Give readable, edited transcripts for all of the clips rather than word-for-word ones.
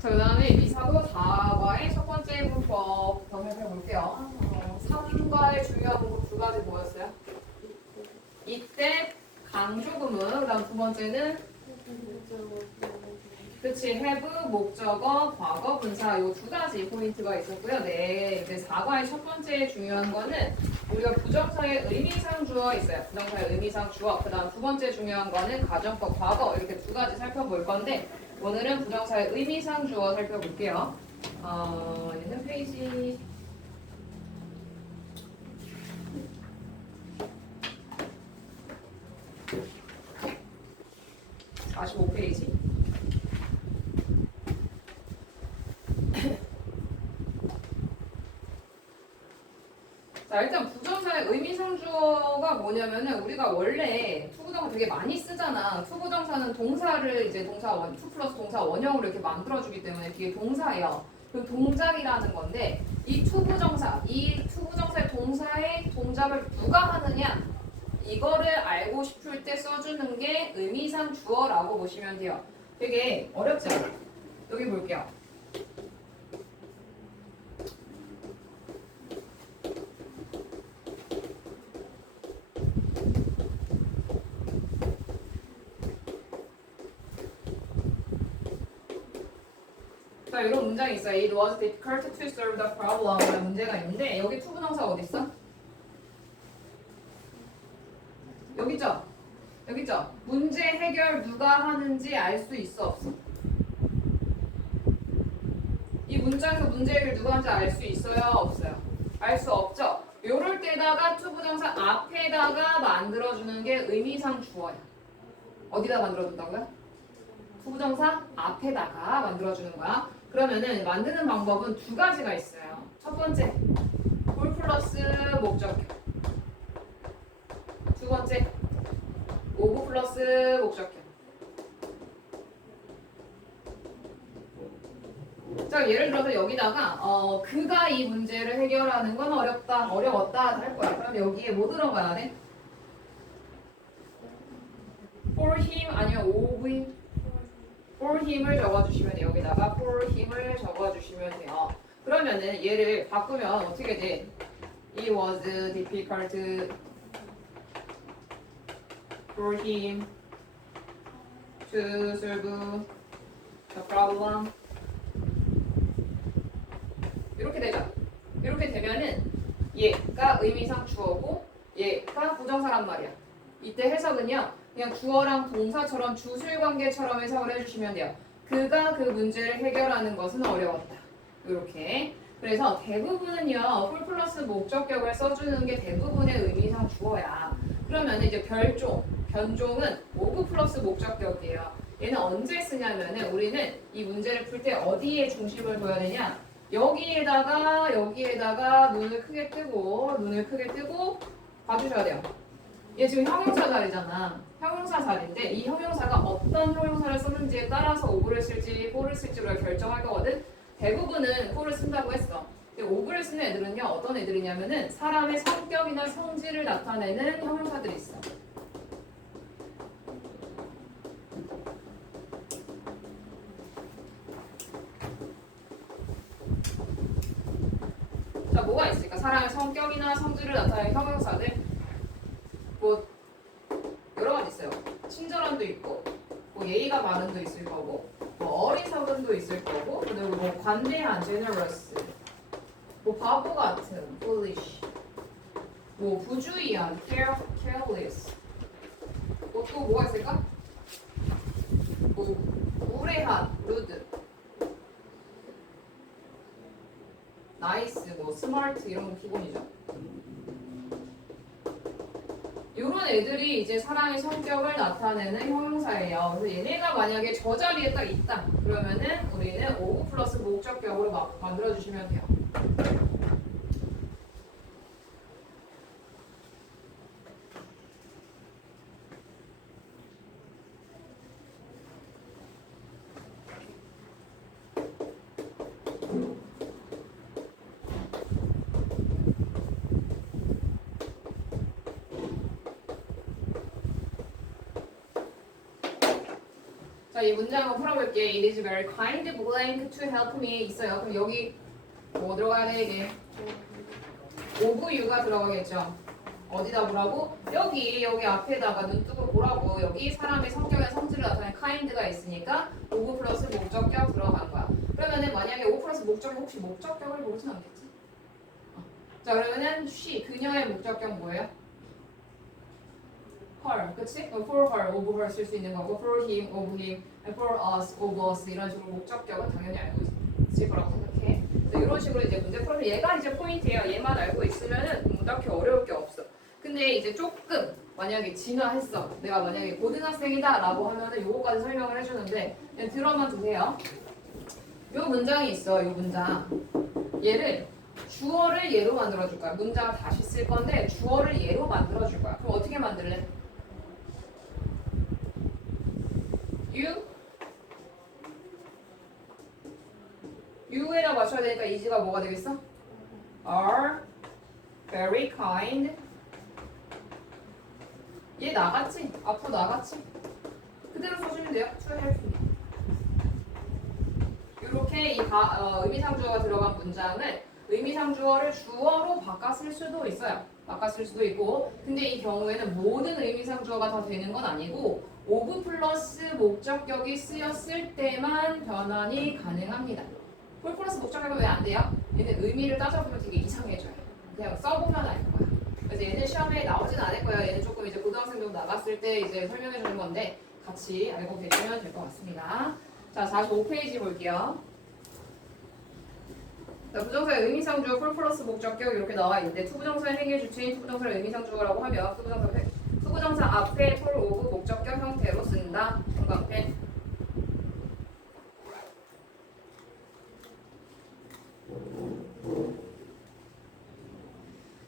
자, 그 다음에 미사도 4과의 첫 번째 문법부터 살펴볼게요. 3과의 중요한 문법 두 가지 뭐였어요? 이때 강조구문, 그 다음 두 번째는 그치, have, 목적어, 과거, 분사 이 두 가지 포인트가 있었고요. 네, 이제 4과의 첫 번째 중요한 거는 우리가 부정사의 의미상 주어 있어요. 부정사의 의미상 주어. 그 다음 두 번째 중요한 거는 가정법, 과거 이렇게 두 가지 살펴볼 건데 오늘은 부정사의 의미상 주어 살펴볼게요. 얘는 페이지 45페이지. 자, 일단 부정사의 의미상 주어가 뭐냐면은 우리가 원래 투부정사 되게 많이 쓰잖아. 투부정사는 동사를 이제 동사 원, 투 플러스 동사 원형으로 이렇게 만들어주기 때문에 뒤에 동사예요. 그 동작이라는 건데 이 투부정사의 동사의 동작을 누가 하느냐 이거를 알고 싶을 때 써주는 게 의미상 주어라고 보시면 돼요. 되게 어렵지 않아? 여기 볼게요. 자, 이런 문장이 있어요. It was difficult to solve the problem. 라는 문제가 있는데 여기 투부정사 어디 있어? 여기 있죠? 여기 있죠? 문제 해결 누가 하는지 알 수 있어 없어? 이 문장에서 문제 해결 누가 하는지 알 수 있어요 없어요? 알 수 없죠? 요럴 때다가 투부정사 앞에다가 만들어주는 게 의미상 주어야. 어디다 만들어준다고요? 투부정사 앞에다가 만들어주는 거야. 그러면은 만드는 방법은 두 가지가 있어요. 첫 번째, 볼 플러스 목적격. 두 번째, 오브 플러스 목적격. 자, 예를 들어서 여기다가 그가 이 문제를 해결하는 건 어려웠다 할 거야. 그럼 여기에 뭐 들어가야 돼? for him 아니면 of him? for him을 적어주시면 돼요. 여기다가 for him을 적어주시면 돼요. 그러면은 얘를 바꾸면 어떻게 돼? It was difficult for him to solve the problem. 이렇게 되죠. 이렇게 되면은 얘가 의미상 주어고 얘가 부정사란 말이야. 이때 해석은요. 그냥 주어랑 동사처럼 주술관계처럼 해석을 해주시면 돼요. 그가 그 문제를 해결하는 것은 어려웠다. 이렇게. 그래서 대부분은요. 풀 플러스 목적격을 써주는 게 대부분의 의미상 주어야. 그러면 이제 변종은 오브 플러스 목적격이에요. 얘는 언제 쓰냐면은 우리는 이 문제를 풀 때 어디에 중심을 둬야 되냐? 여기에다가 눈을 크게 뜨고 봐주셔야 돼요. 얘 지금 형용사 자리잖아. 형용사 자리인데 이 형용사가 어떤 형용사를 썼는지에 따라서 오브를 쓸지 for를 쓸지 우리가 결정할 거거든. 대부분은 for를 쓴다고 했어. 근데 오브를 쓰는 애들은요. 어떤 애들이냐면은 사람의 성격이나 성질을 나타내는 형용사들이 있어. 자, 뭐가 있을까? 사람의 성격이나 성질을 나타내는 형용사들. 뭐 여러 가지 있어요. 친절함도 있고, 뭐 예의가 바른도 있을 거고, 뭐 어리석음도 있을 거고, 그리고 뭐 관대한 generous, 뭐 바보 같은 foolish, 뭐 부주의한 careless, 뭐 또 뭐가 있을까? 뭐 무례한 rude, nice, 뭐 smart 이런 거 기본이죠. 이런 애들이 이제 사람의 성격을 나타내는 형용사예요. 그래서 얘네가 만약에 저 자리에 딱 있다. 그러면은 우리는 오브 플러스 목적격으로 만들어주시면 돼요. 자, 자, 이 문장 한번 풀어볼게. It is very kind blank to help me 있어요. 그럼 여기 뭐 들어가야 돼 이게? of you가 들어가겠죠. 어디다 보라고? 여기 앞에다가 눈 뜨고 보라고. 여기 사람의 성격의 성질을 나타내는 kind가 있으니까 of 플러스 목적격 들어간 거야. 그러면은 만약에 of 플러스 목적격 혹시 목적격을 보진 않겠지? 자, 그러면은 she 그녀의 목적격 뭐예요? her, 그치? for her, of her 쓸 수 있는 거고 for him, of him, for us, of us 이런 식으로 목적격은 당연히 알고 있을 거라고 생각해. 이런 식으로 이제 문제 풀어서 얘가 이제 포인트예요. 얘만 알고 있으면은 딱히 어려울 게 없어. 근데 이제 조금 만약에 진화했어. 내가 만약에 고등학생이다라고 하면은 요거까지 설명을 해주는데 그냥 들어만 두세요. 요 문장이 있어. 요 문장. 얘를 주어를 얘로 만들어줄 거야. 문장을 다시 쓸 건데 주어를 얘로 만들어줄 거야. 그럼 어떻게 만들래? U에다 맞춰야 되니까 이지가 뭐가 되겠어? Are very kind. 얘 나갔지? 앞으로 나갔지? 그대로 써주면 돼요. To help me. 이렇게 의미상주어가 들어간 문장을 의미상주어를 주어로 바꿔 쓸 수도 있어요. 바꿔 쓸 수도 있고 근데 이 경우에는 모든 의미상주어가 다 되는 건 아니고 of 플러스 목적격이 쓰였을 때만 변환이 가능합니다. for 플러스 목적격은 왜 안 돼요? 얘는 의미를 따져보면 되게 이상해져요. 그냥 써보면 알 거야. 그래서 얘는 시험에 나오진 않을 거예요. 얘는 조금 이제 고등학생 정도 나갔을 때 이제 설명해 주는 건데 같이 알고 계시면 될 것 같습니다. 자, 45페이지 볼게요. 자, 부정사의 의미상주어 for 플러스 목적격 이렇게 나와 있는데 투부정사의 행위 주체인 투부정사를 의미상주어라고 하면 투부정사 앞에 for of 목적격 형태로 쓴다. 형광펜.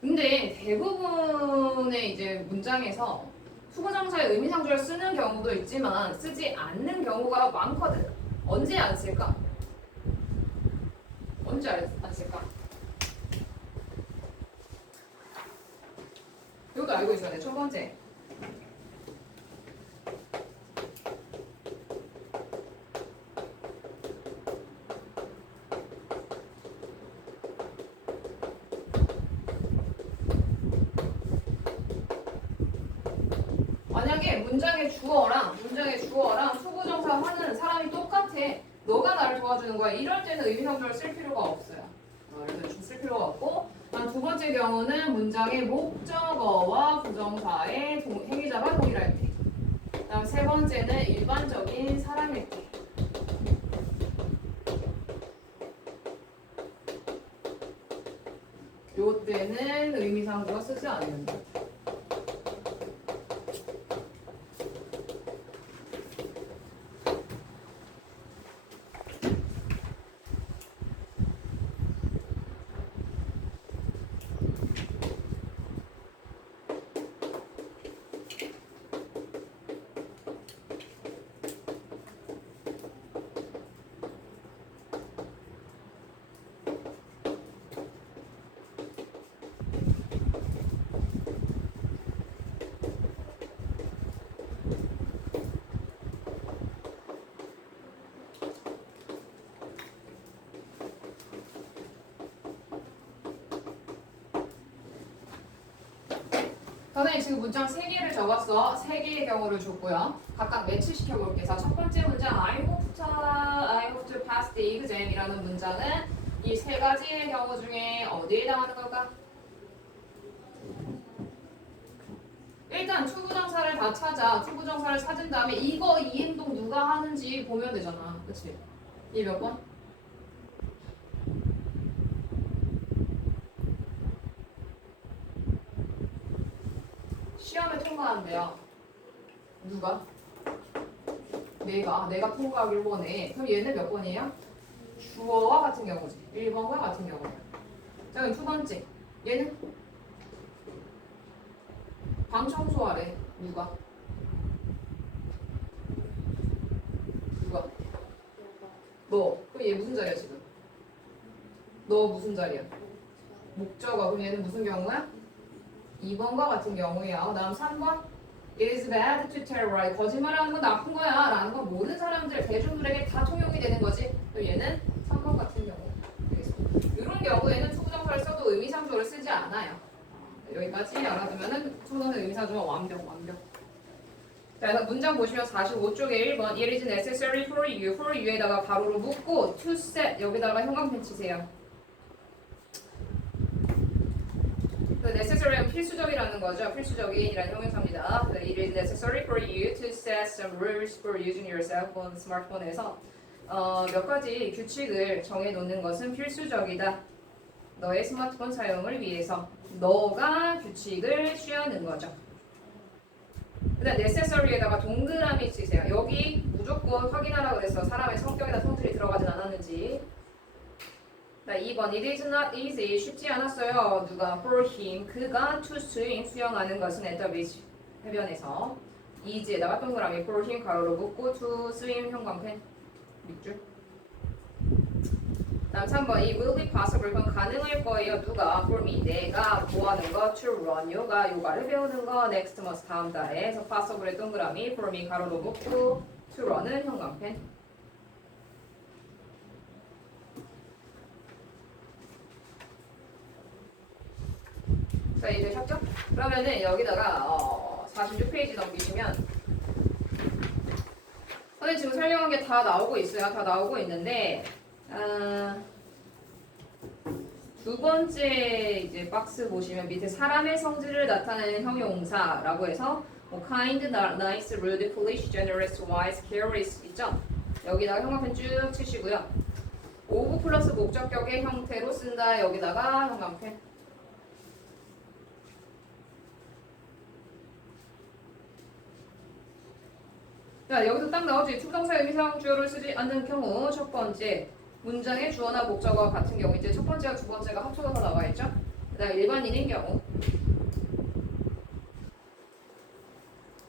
근데 대부분의 이제 문장에서 투부정사의 의미상주어를 쓰는 경우도 있지만 쓰지 않는 경우가 많거든. 언제 안 쓸까? 언제 안 쓸까? 이것도 알고 있어야 돼. 첫 번째. 만약에 문장의 주어랑 투부정사 하는 사람이 똑같아. 너가 나를 도와주는 거야. 이럴 때는 의미상주어를 쓸 필요가 없어요. 이럴 때쓸 필요가 없고 두 번째 경우는 문장의 목적어와 부정사의 행위자가 동일할 때. 그다음 세 번째는 일반적인 사람일 때. 요때는 의미상주어 쓰지 않는다. 선생님 지금 문장 3개를 적었어. 3개의 경우를 줬고요. 각각 매치시켜 볼게요. 자, 첫 번째 문장 I hope to pass the exam이라는 문장은 이 세 가지의 경우 중에 어디에 해당하는 걸까? 일단 투부정사를 다 찾아. 투부정사를 찾은 다음에 이 행동 누가 하는지 보면 되잖아. 그치? 이 몇 번? 시험에 통과한대요. 누가? 내가 통과하길 원해. 그럼 얘는 몇 번이에요? 주어와 같은 경우지. 1번과 같은 경우예요. 자, 그럼 두 번째. 얘는 방 청소하래. 누가? 너. 그럼 얘 무슨 자리야 지금? 너 무슨 자리야? 목적어. 그럼 얘는 무슨 경우야? 2번과 같은 경우야. 다음 3번? It is bad to tell lie. 거짓말하는 건 나쁜 거야 라는 건 모든 사람들, 대중들에게 다 통용이 되는 거지. 그럼 얘는 3번 같은 경우. 이런 경우에는 투부정사를 써도 의미상조를 쓰지 않아요. 여기까지 알아두면은 투부정사 의미상조가 완벽. 자, 그래서 문장 보시면 45쪽에 1번 It is necessary for you. for you에다가 가로로 묶고 to set 여기다가 형광펜 치세요. necessary는 필수적이라는 거죠. 필수적인이라는 형용사입니다. It is necessary for you to set some rules for using your cell phone, 스마트폰에서 몇 가지 규칙을 정해놓는 것은 필수적이다. 너의 스마트폰 사용을 위해서 너가 규칙을 취하는 거죠. 그다음 necessary에다가 동그라미 치세요. 여기 무조건 확인하라 그랬어. 사람의 성격이나 성질이 들어가진 않았는지. 자, 2번 It is not easy. 쉽지 않았어요. 누가? For him. 그가 to swim. 수영하는 것은 at the beach. 해변에서. easy에다가 동그라미 for him 가로로 묶고 to swim 형광펜 밑줄. 다음 3번 It will be possible. 그건 가능할 거예요. 누가? For me. 내가 구하는 거 to run. 요가를 배우는 거 next month 다음 달에. 그래서 possible의 동그라미 for me 가로로 묶고 to run은 형광펜. 자, 이제 되셨죠? 그러면은 여기다가 46페이지 넘기시면 선생님 지금 설명한 게 다 나오고 있어요. 다 나오고 있는데 두 번째 이제 박스 보시면 밑에 사람의 성질을 나타내는 형용사라고 해서 뭐 kind, nice, rude, foolish, generous, wise, careless 있죠? 여기다가 형광펜 쭉 치시고요. 오브 플러스 목적격의 형태로 쓴다. 여기다가 형광펜. 자, 여기서 딱 나오지. 투부정사 의미상 주어를 쓰지 않는 경우 첫 번째 문장의 주어나 목적어와 같은 경우 이제 첫 번째와 두 번째가 합쳐져서 나와 있죠. 그다음 일반인인 경우.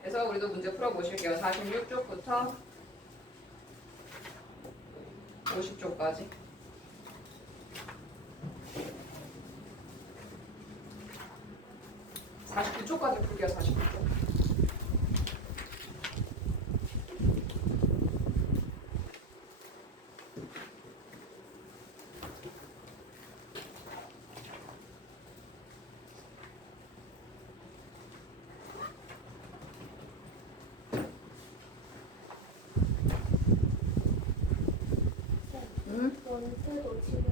그래서 우리도 문제 풀어보실게요. 46쪽부터 50쪽까지. 49쪽까지 풀게요. 49쪽. 원투도 지금